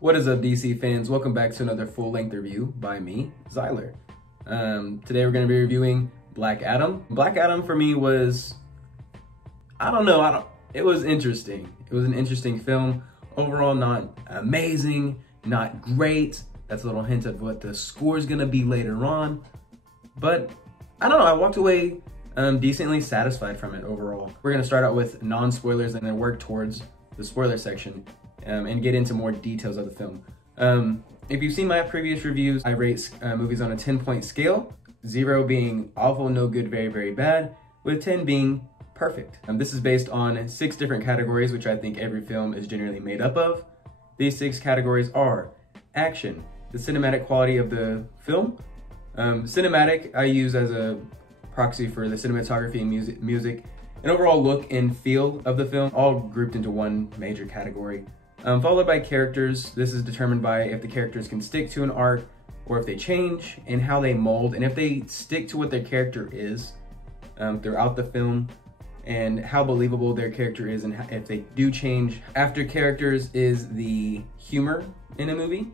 What is up, DC fans? Welcome back to another full-length review by me, Zyler. Today we're going to be reviewing Black Adam. Black Adam for me was, it was interesting. It was an interesting film. Overall, not amazing, not great. That's a little hint of what the score is going to be later on. But I don't know, I walked away decently satisfied from it overall. We're going to start out with non-spoilers and then work towards the spoiler section and get into more details of the film. If you've seen my previous reviews, I rate movies on a 10-point scale, 0 being awful, no good, very, very bad, with 10 being perfect. This is based on 6 different categories, which I think every film is generally made up of. These 6 categories are action, the cinematic quality of the film. Cinematic I use as a proxy for the cinematography and music, and overall look and feel of the film, all grouped into one major category. Followed by characters. This is determined by if the characters can stick to an arc or if they change, and how they mold, and if they stick to what their character is throughout the film, and how believable their character is, and if they do change. After characters is the humor in a movie.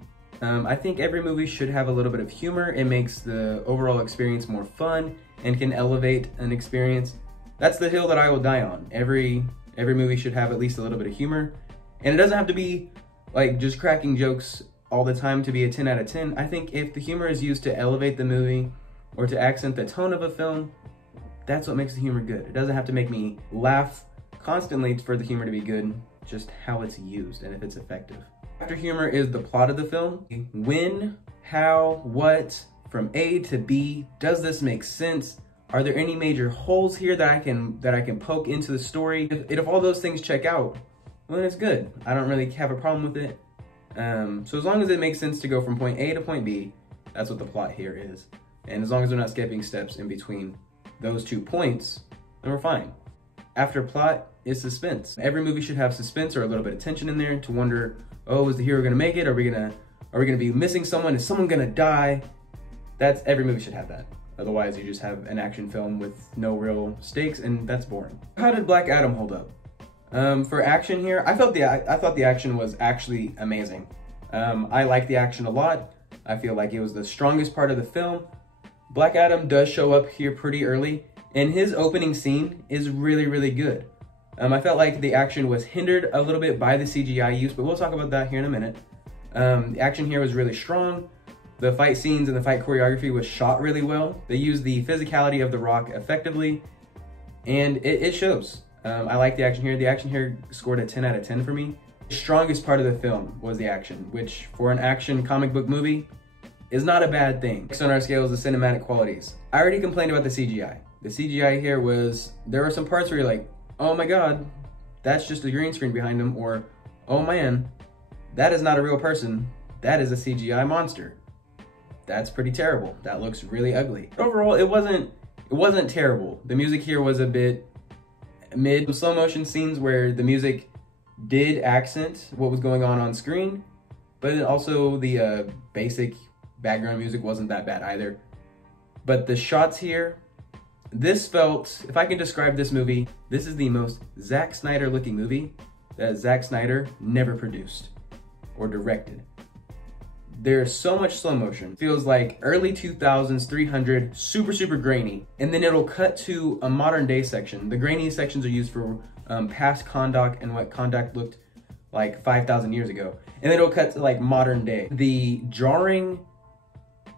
I think every movie should have a little bit of humor. It makes the overall experience more fun and can elevate an experience. That's the hill that I will die on. Every movie should have at least a little bit of humor. And it doesn't have to be like just cracking jokes all the time to be a 10 out of 10. I think if the humor is used to elevate the movie or to accent the tone of a film, that's what makes the humor good. It doesn't have to make me laugh constantly for the humor to be good, just how it's used and if it's effective. After humor is the plot of the film. When, how, what, from A to B, does this make sense? Are there any major holes here that I can poke into the story? If all those things check out, well, then it's good. I don't really have a problem with it. So as long as it makes sense to go from point A to point B, that's what the plot here is. And as long as we're not skipping steps in between those 2 points, then we're fine. After plot is suspense. Every movie should have suspense or a little bit of tension in there to wonder, oh, is the hero gonna make it? Are we gonna be missing someone? Is someone gonna die? Every movie should have that. Otherwise, you just have an action film with no real stakes, and that's boring. How did Black Adam hold up? For action here, I thought the action was actually amazing. I like the action a lot. I feel like it was the strongest part of the film. Black Adam does show up here pretty early, and his opening scene is really, really good. I felt like the action was hindered a little bit by the CGI use, but we'll talk about that here in a minute. The action here was really strong. The fight scenes and the fight choreography was shot really well. They used the physicality of The Rock effectively, and it shows. I like the action here. The action here scored a 10 out of 10 for me. The strongest part of the film was the action, which for an action comic book movie is not a bad thing. Next on our scale is the cinematic qualities. I already complained about the CGI. The CGI here there were some parts where you're like, oh my God, that's just a green screen behind him, or oh man, that is not a real person. That is a CGI monster. That's pretty terrible. That looks really ugly. Overall, it wasn't terrible. The music here was a bit mid. Slow motion scenes where the music did accent what was going on screen, but also the basic background music wasn't that bad either. But the shots here, this felt, if I can describe this movie, this is the most Zack Snyder looking movie that Zack Snyder never produced or directed. There's so much slow motion. Feels like early 2000s, 300, super grainy. And then it'll cut to a modern day section. The grainy sections are used for past Kahndaq and what Kahndaq looked like 5,000 years ago. And then it'll cut to like modern day. The jarring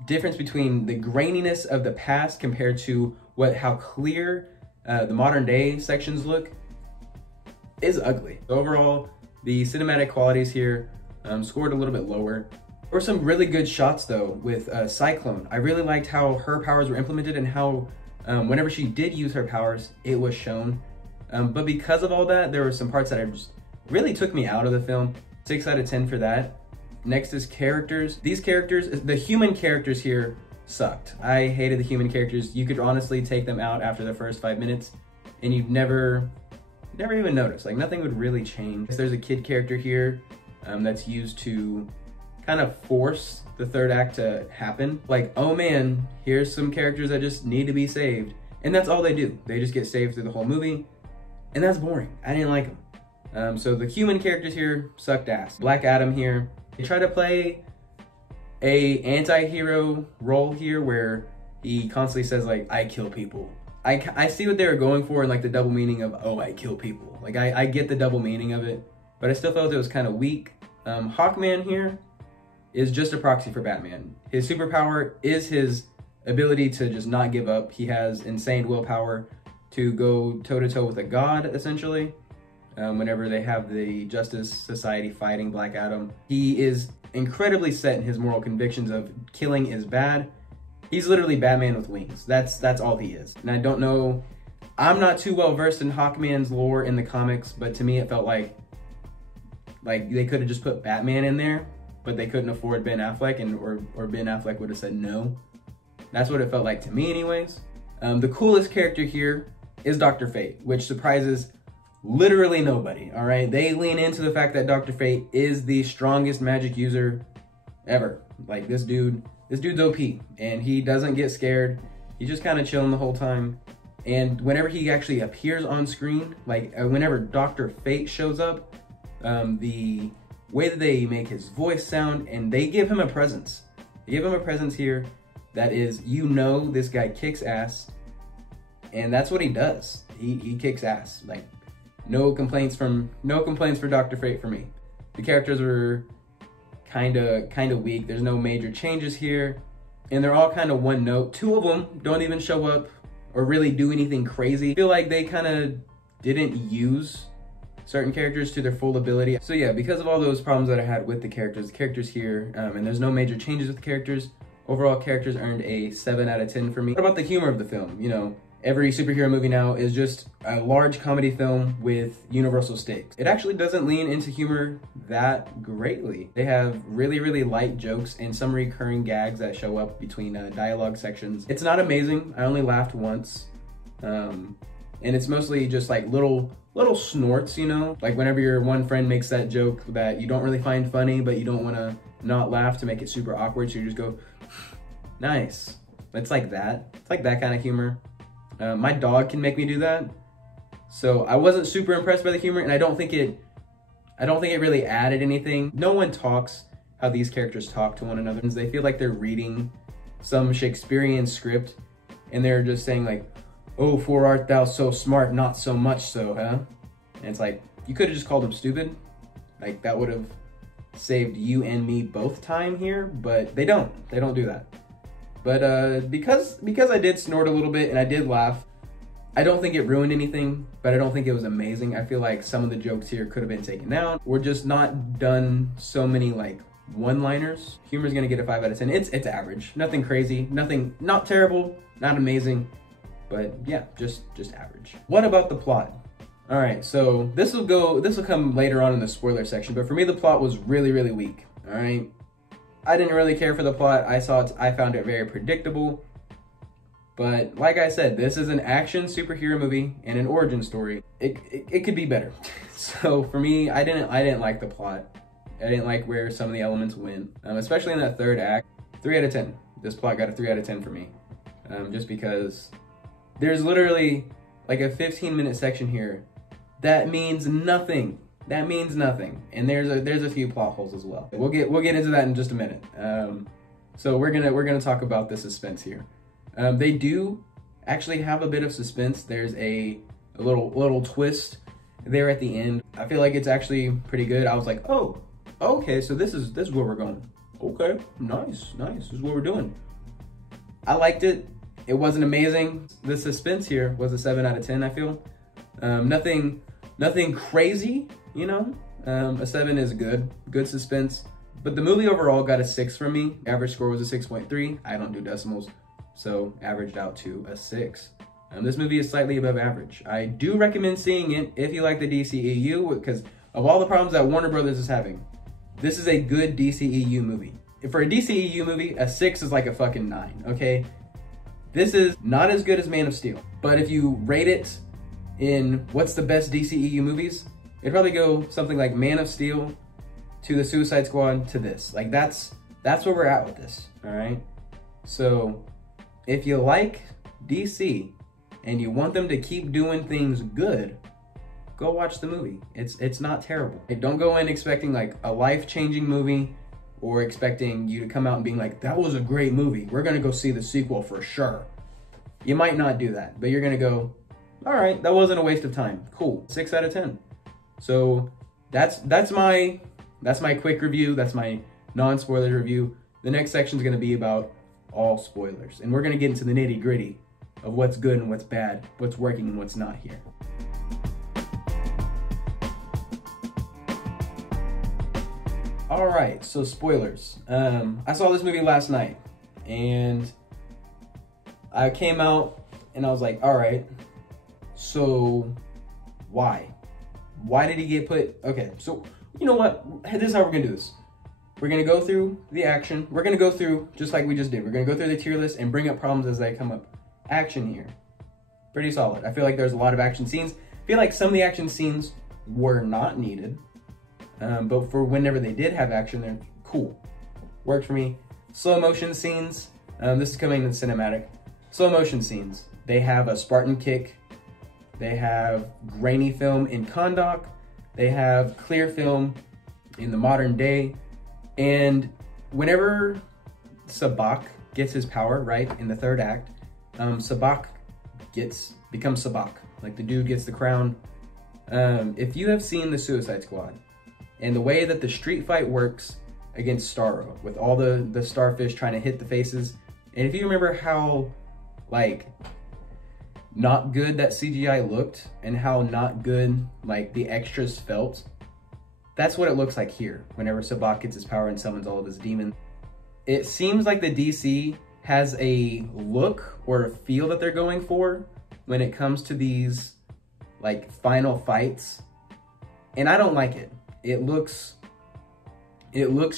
difference between the graininess of the past compared to how clear the modern day sections look is ugly. Overall, the cinematic qualities here scored a little bit lower. There were some really good shots though with Cyclone. I really liked how her powers were implemented and how whenever she did use her powers, it was shown. But because of all that, there were some parts that just really took me out of the film. 6 out of 10 for that. Next is characters. These characters, the human characters here sucked. I hated the human characters. You could honestly take them out after the first 5 minutes and you'd never even notice. Like nothing would really change. There's a kid character here that's used to kind of force the third act to happen. Like, oh man, here's some characters that just need to be saved. And that's all they do. They just get saved through the whole movie. And that's boring. I didn't like them. So the human characters here sucked ass. Black Adam here, They try to play a anti-hero role here where he constantly says like, I kill people. I see what they were going for in like the double meaning of, oh, I kill people. Like I get the double meaning of it, but I still felt it was kind of weak. Hawkman here is just a proxy for Batman. His superpower is his ability to just not give up. He has insane willpower to go toe-to-toe with a god, essentially. Whenever they have the Justice Society fighting Black Adam. He is incredibly set in his moral convictions of killing is bad. He's literally Batman with wings. That's all he is. And I don't know, I'm not too well versed in Hawkman's lore in the comics, but to me it felt like they could have just put Batman in there, but they couldn't afford Ben Affleck, or Ben Affleck would have said no. That's what it felt like to me anyways. The coolest character here is Dr. Fate, which surprises literally nobody, all right? They lean into the fact that Dr. Fate is the strongest magic user ever. Like this dude's OP, and he doesn't get scared. He's just kind of chilling the whole time. And whenever he actually appears on screen, like whenever Dr. Fate shows up, the way that they make his voice sound, and they give him a presence. They give him a presence here that is, you know, this guy kicks ass, and that's what he does. He kicks ass. Like no complaints for Dr. Fate for me. The characters were kind of weak. There's no major changes here, and they're all kind of one note. Two of them don't even show up or really do anything crazy. I feel like they kind of didn't use certain characters to their full ability. So yeah, because of all those problems that I had with the characters here, and there's no major changes with the characters, overall characters earned a 7 out of 10 for me. What about the humor of the film? You know, every superhero movie now is just a large comedy film with universal stakes. It actually doesn't lean into humor that greatly. They have really, really light jokes and some recurring gags that show up between dialogue sections. It's not amazing. I only laughed once. And it's mostly just like little snorts, you know? Like whenever your one friend makes that joke that you don't really find funny, but you don't want to not laugh to make it super awkward, so you just go, nice. It's like that. It's like that kind of humor. My dog can make me do that. So I wasn't super impressed by the humor, and I don't think it really added anything. No one talks how these characters talk to one another. They feel like they're reading some Shakespearean script, and they're just saying like, oh, for art thou so smart, not so much so, huh? And it's like, you could have just called him stupid. Like that would have saved you and me both time here, but they don't do that. But because I did snort a little bit and I did laugh, I don't think it ruined anything, but I don't think it was amazing. I feel like some of the jokes here could have been taken out or just not done so many like one-liners. Humor's gonna get a 5 out of 10. It's average, nothing crazy, not terrible, not amazing, but yeah, just average. What about the plot? All right, so this will come later on in the spoiler section, but for me the plot was really, really weak. All right. I didn't really care for the plot. I found it very predictable. But like I said, this is an action superhero movie and an origin story. It could be better. So for me, I didn't like the plot. I didn't like where some of the elements went, especially in that third act. 3 out of 10. This plot got a 3 out of 10 for me. Just because there's literally like a 15-minute section here that means nothing. That means nothing, and there's a few plot holes as well. We'll get into that in just a minute. So we're gonna talk about the suspense here. They do actually have a bit of suspense. There's a little twist there at the end. I feel like it's actually pretty good. I was like, oh, okay, so this is where we're going. Okay, nice. This is what we're doing. I liked it. It wasn't amazing. The suspense here was a 7 out of 10. I feel nothing crazy. You know, a 7 is good suspense, but the movie overall got a 6 from me. Average score was a 6.3. I don't do decimals, so averaged out to a 6. This movie is slightly above average. I do recommend seeing it if you like the DCEU, because of all the problems that Warner Brothers is having, this is a good DCEU movie. For a DCEU movie, a 6 is like a fucking 9, okay? This is not as good as Man of Steel, but if you rate it in what's the best DCEU movies, it'd probably go something like Man of Steel to the Suicide Squad to this. Like that's where we're at with this, all right? So if you like DC and you want them to keep doing things good, go watch the movie. It's not terrible. Don't go in expecting like a life-changing movie or expecting you to come out and being like, that was a great movie, we're gonna go see the sequel for sure. You might not do that, but you're gonna go, all right, that wasn't a waste of time. Cool, 6 out of 10. So that's my quick review. That's my non-spoiler review. The next section is gonna be about all spoilers, and we're gonna get into the nitty gritty of what's good and what's bad, what's working and what's not here. All right, so spoilers. I saw this movie last night, and I came out and I was like, all right, so why? Why did he get put? Okay, so you know what? This is how we're gonna do this. We're gonna go through the action. We're gonna go through, just like we just did, we're gonna go through the tier list and bring up problems as they come up. Action here, pretty solid. I feel like there's a lot of action scenes. I feel like some of the action scenes were not needed. But for whenever they did have action, they're cool. Worked for me. Slow motion scenes. This is coming in cinematic. Slow motion scenes. They have a Spartan kick. They have grainy film in Kahndaq. They have clear film in the modern day. And whenever Sabak gets his power, right, in the third act, Sabak becomes Sabak. Like the dude gets the crown. If you have seen the Suicide Squad, and the way that the street fight works against Starro, with all the starfish trying to hit the faces, and if you remember how, like, not good that CGI looked, and how not good, like, the extras felt, that's what it looks like here, whenever Sabak gets his power and summons all of his demons. It seems like the DC has a look or a feel that they're going for when it comes to these, like, final fights, and I don't like it. It looks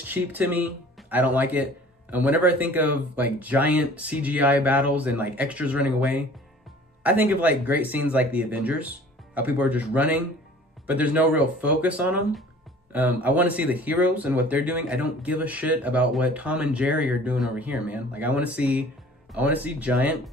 cheap to me. I don't like it. And whenever I think of like giant CGI battles and like extras running away, I think of like great scenes like the Avengers, how people are just running, but there's no real focus on them. I want to see the heroes and what they're doing. I don't give a shit about what Tom and Jerry are doing over here, man. Like I want to see giant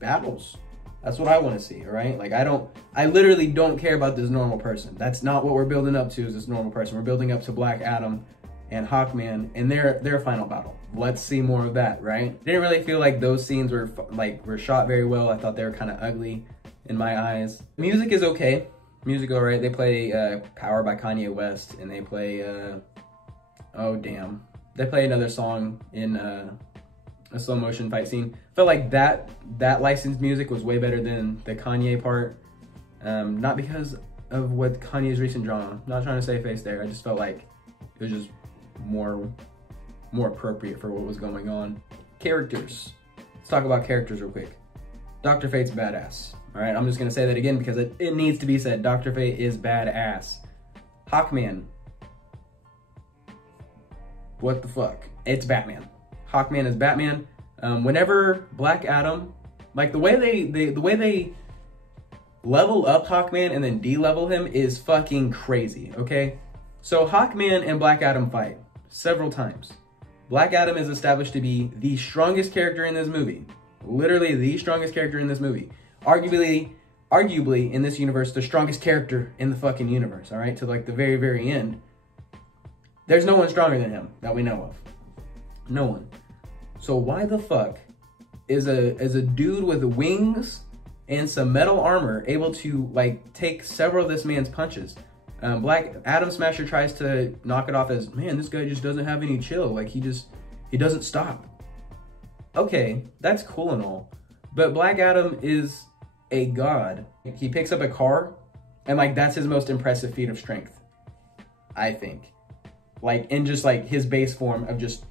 battles. That's what I want to see, all right? Like I literally don't care about this normal person. That's not what we're building up to, is this normal person. We're building up to Black Adam and Hawkman and their final battle. Let's see more of that, right? Didn't really feel like those scenes were shot very well. I thought they were kind of ugly in my eyes. Music is okay. Music all right. They play Power by Kanye West, and they play, oh damn. They play another song in a slow motion fight scene. Felt like that licensed music was way better than the Kanye part. Not because of what Kanye's recent drama. Not trying to save face there. I just felt like it was just more appropriate for what was going on. Characters. Let's talk about characters real quick. Dr. Fate's badass. All right, I'm just gonna say that again because it needs to be said. Dr. Fate is badass. Hawkman. What the fuck? It's Batman. Hawkman is Batman. Whenever Black Adam, like the way they level up Hawkman and then de-level him is fucking crazy, okay? So Hawkman and Black Adam fight several times. Black Adam is established to be the strongest character in this movie. Literally the strongest character in this movie. Arguably in this universe, the strongest character in the fucking universe, all right? To like the very, very end. There's no one stronger than him that we know of. No one. So why the fuck is a dude with wings and some metal armor able to like take several of this man's punches? Black Adam Smasher tries to knock it off as, man, this guy just doesn't have any chill. Like he doesn't stop. Okay, that's cool and all, but Black Adam is a god. He picks up a car and like that's his most impressive feat of strength, I think. Like in just like his base form of just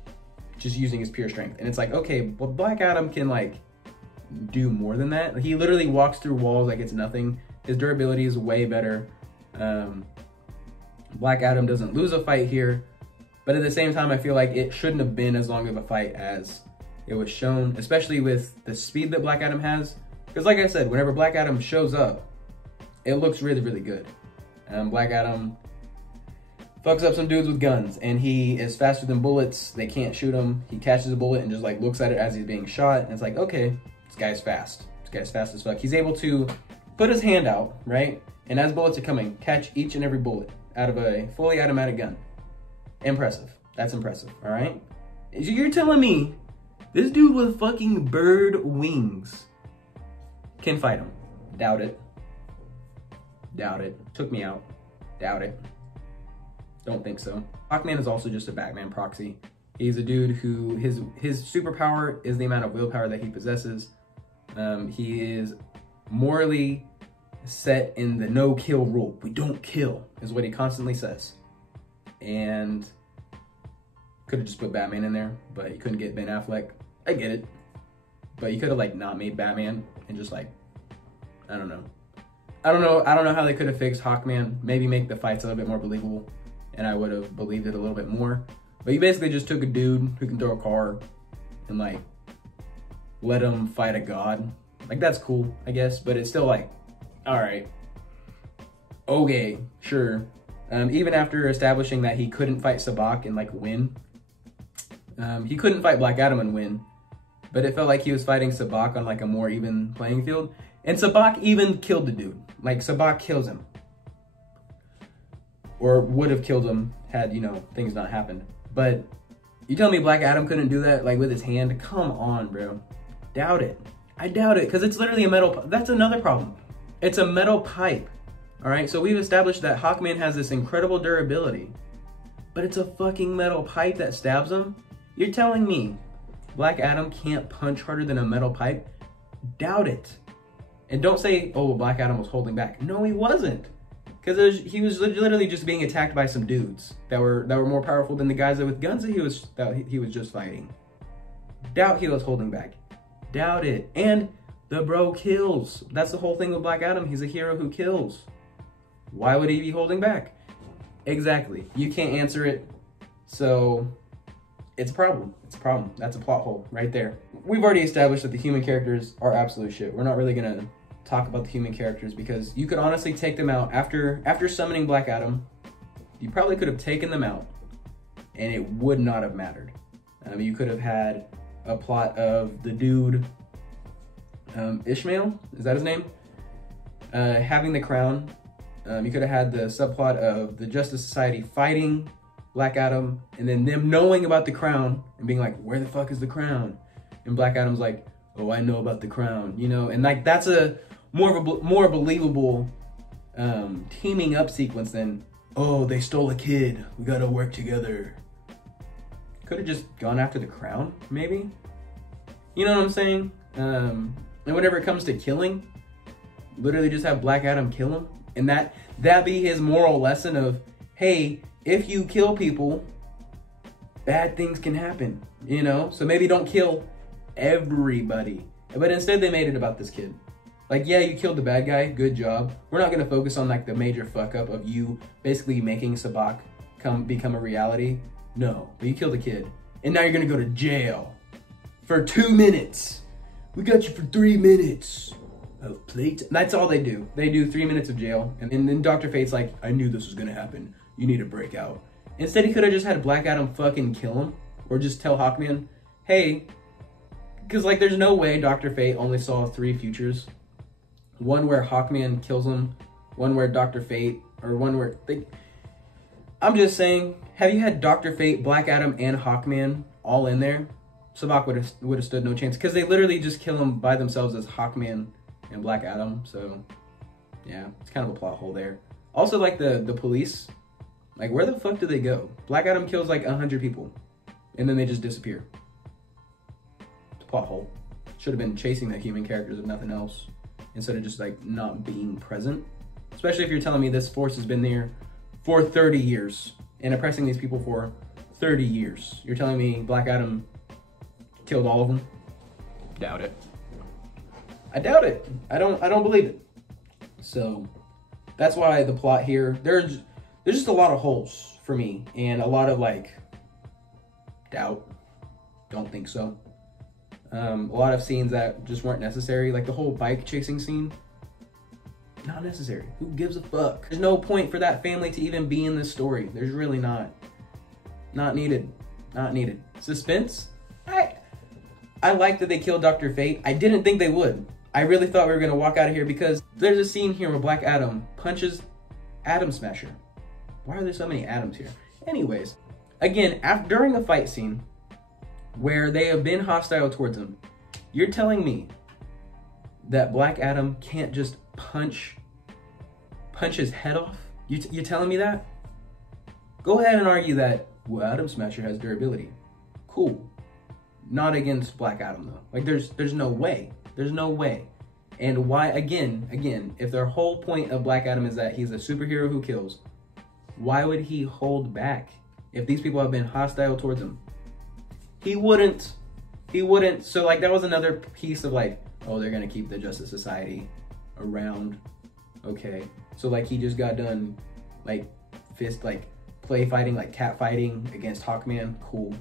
using his pure strength. And it's like, okay, well, Black Adam can like do more than that. He literally walks through walls like it's nothing. His durability is way better. Black Adam doesn't lose a fight here, but at the same time, I feel like it shouldn't have been as long of a fight as it was shown, especially with the speed that Black Adam has. Because like I said, whenever Black Adam shows up, it looks really, really good. Black Adam fucks up some dudes with guns, and he is faster than bullets. They can't shoot him. He catches a bullet and just like looks at it as he's being shot, and it's like, okay, this guy's fast. This guy's fast as fuck. He's able to put his hand out, right? And as bullets are coming, catch each and every bullet out of a fully automatic gun. Impressive. That's impressive, all right? You're telling me this dude with fucking bird wings can fight him? Doubt it. Doubt it. Took me out. Doubt it. Don't think so. Hawkman is also just a Batman proxy. He's a dude who, his superpower is the amount of willpower that he possesses. He is morally set in the no-kill rule. We don't kill, is what he constantly says. And could have just put Batman in there, but he couldn't get Ben Affleck. I get it. But you could have like not made Batman and just like, I don't know. I don't know how they could have fixed Hawkman. Maybe make the fights a little bit more believable, and I would have believed it a little bit more. But you basically just took a dude who can throw a car and like let him fight a god. Like that's cool, I guess, but it's still like, all right, okay, sure. Even after establishing that he couldn't fight Sabbac and like win, he couldn't fight Black Adam and win, but it felt like he was fighting Sabbac on like a more even playing field. And Sabbac even killed the dude. Like Sabbac kills him, or would have killed him had, you know, things not happened. But you tell me Black Adam couldn't do that like with his hand? Come on, bro. Doubt it. I doubt it, because it's literally a metal. That's another problem. It's a metal pipe. All right, so we've established that Hawkman has this incredible durability, but it's a fucking metal pipe that stabs him? You're telling me Black Adam can't punch harder than a metal pipe? Doubt it. And don't say, oh, Black Adam was holding back. No, he wasn't. Because he was literally just being attacked by some dudes that were more powerful than the guys with guns that he was just fighting. Doubt he was holding back. Doubt it. And the bro kills. That's the whole thing with Black Adam. He's a hero who kills. Why would he be holding back? Exactly. You can't answer it. So it's a problem. It's a problem. That's a plot hole right there. We've already established that the human characters are absolute shit. We're not really gonna talk about the human characters because you could honestly take them out after summoning Black Adam. You probably could have taken them out and it would not have mattered. You could have had a plot of the dude, Ishmael, is that his name? Having the crown. You could have had the subplot of the Justice Society fighting Black Adam and then them knowing about the crown and being like, where the fuck is the crown? And Black Adam's like, oh, I know about the crown, you know? And like, that's a more believable teaming up sequence than, oh, they stole a kid, we gotta work together. Could have just gone after the crown, maybe? You know what I'm saying? And whenever it comes to killing, literally just have Black Adam kill him. And that be his moral lesson of, hey, if you kill people, bad things can happen, you know? So maybe don't kill everybody. But instead they made it about this kid. Like, yeah, you killed the bad guy, good job. We're not gonna focus on like the major fuck up of you basically making Sabbac become a reality. No, but you killed a kid. And now you're gonna go to jail for 2 minutes. We got you for 3 minutes of plate. That's all they do. They do 3 minutes of jail. And then Dr. Fate's like, I knew this was gonna happen. You need to break out. Instead, he could have just had Black Adam fucking kill him. Or just tell Hawkman, hey, because like there's no way Dr. Fate only saw 3 futures. One where Hawkman kills him, one where Dr. Fate, or one where I'm just saying, have you had Dr. Fate, Black Adam, and Hawkman all in there? Sabbac would have stood no chance, because they literally just kill him by themselves as Hawkman and Black Adam. So yeah, it's kind of a plot hole there. Also, like the police, like where the fuck do they go? Black Adam kills like 100 people and then they just disappear. It's a plot hole. Should have been chasing the human characters if nothing else, instead of just like not being present. Especially if you're telling me this force has been there for 30 years and oppressing these people for 30 years. You're telling me Black Adam killed all of them? Doubt it. I doubt it. I don't believe it. So that's why the plot here, there's just a lot of holes for me and a lot of like doubt. Don't think so. A lot of scenes that just weren't necessary, like the whole bike chasing scene. Not necessary. Who gives a fuck? There's no point for that family to even be in this story. There's really not. Not needed. Not needed. Suspense? I like that they killed Dr. Fate. I didn't think they would. I really thought we were gonna walk out of here because there's a scene here where Black Adam punches Atom Smasher. Why are there so many Atoms here? Anyways, again, during a fight scene where they have been hostile towards him, you're telling me that Black Adam can't just punch his head off? You're telling me that? Go ahead and argue that, well, Atom Smasher has durability. Cool. Not against Black Adam though. Like there's no way. There's no way. And why, again, if their whole point of Black Adam is that he's a superhero who kills, why would he hold back if these people have been hostile towards him? He wouldn't. So like that was another piece of like, oh, they're gonna keep the Justice Society around. Okay. So like he just got done like play fighting, like cat fighting against Hawkman. Cool.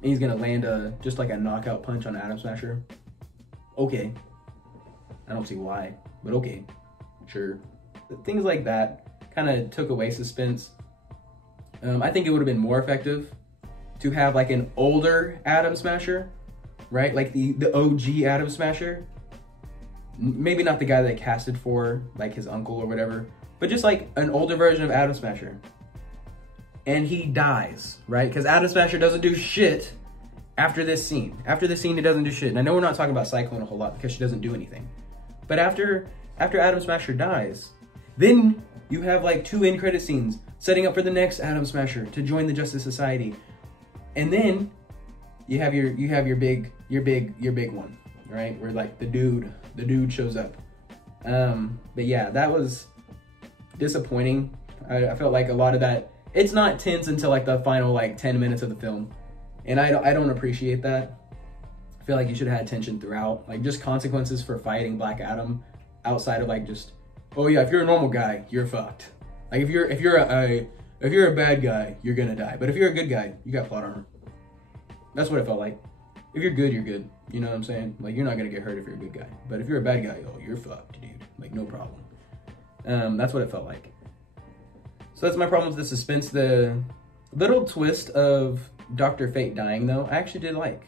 And he's gonna land just like a knockout punch on Atom Smasher. Okay. I don't see why, but okay, sure. Things like that kind of took away suspense. I think it would have been more effective to have like an older Atom Smasher, right? Like the OG Atom Smasher. Maybe not the guy they casted for, like his uncle or whatever, but just like an older version of Atom Smasher. And he dies, right? Because Atom Smasher doesn't do shit after this scene. After this scene, he doesn't do shit. And I know we're not talking about Cyclone a whole lot because she doesn't do anything. But after Atom Smasher dies, then you have like 2 end credit scenes setting up for the next Atom Smasher to join the Justice Society. And then you have your big one, right? Where like the dude shows up. But yeah, that was disappointing. I felt like a lot of that, it's not tense until like the final like 10 minutes of the film. And I don't appreciate that. I feel like you should have had tension throughout, like just consequences for fighting Black Adam outside of like just, oh yeah, if you're a normal guy, you're fucked. Like if you're a bad guy, you're gonna die. But if you're a good guy, you got plot armor. That's what it felt like. If you're good, you're good. You know what I'm saying? Like you're not gonna get hurt if you're a good guy. But if you're a bad guy, oh, you're fucked, dude. Like no problem. That's what it felt like. So that's my problem with the suspense. The little twist of Dr. Fate dying though, I actually did like.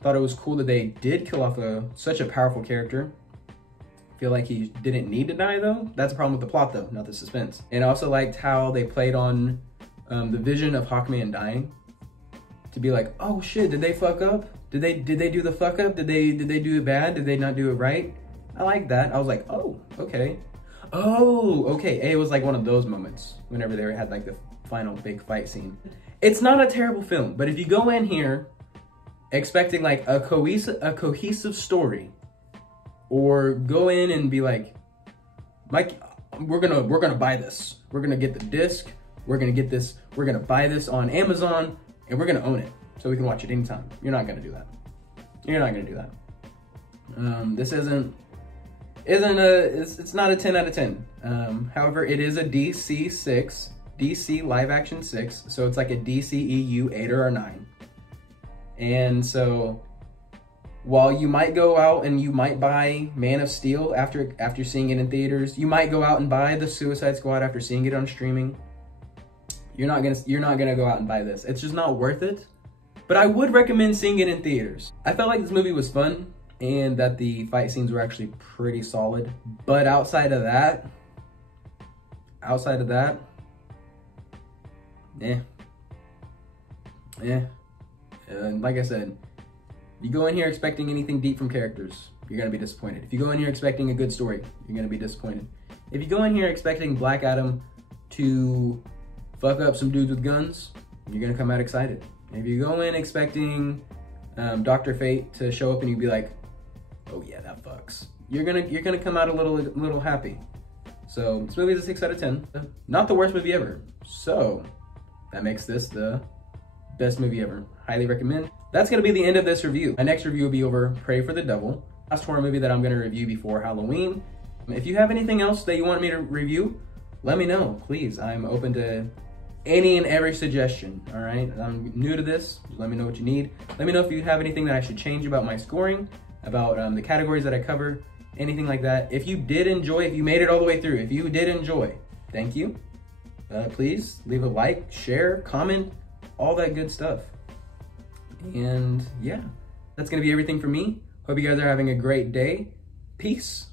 Thought it was cool that they did kill off such a powerful character. Feel like he didn't need to die though. That's a problem with the plot though, not the suspense. And I also liked how they played on the vision of Hawkman dying. To be like, oh shit, did they fuck up? Did they do the fuck up? Did they do it bad? Did they not do it right? I like that. I was like, oh, okay. Oh, okay. It was like one of those moments whenever they had like the final big fight scene. It's not a terrible film, but if you go in here expecting like a cohesive story, or go in and be like, Mike, we're gonna buy this. We're gonna get the disc. We're gonna get this. We're gonna buy this on Amazon, and we're gonna own it so we can watch it anytime. You're not gonna do that. You're not gonna do that. This it's not a 10 out of 10. However, it is a DC 6, DC live action 6, so it's like a DCEU 8 or a 9. And so while you might go out and you might buy Man of Steel after seeing it in theaters, you might go out and buy the Suicide Squad after seeing it on streaming. You're not gonna go out and buy this. It's just not worth it. But I would recommend seeing it in theaters. I felt like this movie was fun and that the fight scenes were actually pretty solid. But outside of that, And like I said, if you go in here expecting anything deep from characters, you're gonna be disappointed. If you go in here expecting a good story, you're gonna be disappointed. If you go in here expecting Black Adam to fuck up some dudes with guns, you're gonna come out excited. If you go in expecting Dr. Fate to show up and you be like, oh yeah, that fucks, you're gonna come out a little happy. So this movie is a 6 out of 10. Not the worst movie ever. So that makes this the best movie ever. Highly recommend. That's gonna be the end of this review. My next review will be over Pray for the Devil, last horror movie that I'm gonna review before Halloween. If you have anything else that you want me to review, let me know, please. I'm open to any and every suggestion, all right? I'm new to this, let me know what you need. Let me know if you have anything that I should change about my scoring, about the categories that I cover, anything like that. If you did enjoy, if you made it all the way through, if you did enjoy, thank you. Please leave a like, share, comment, all that good stuff. And yeah, that's gonna be everything for me. Hope you guys are having a great day. Peace.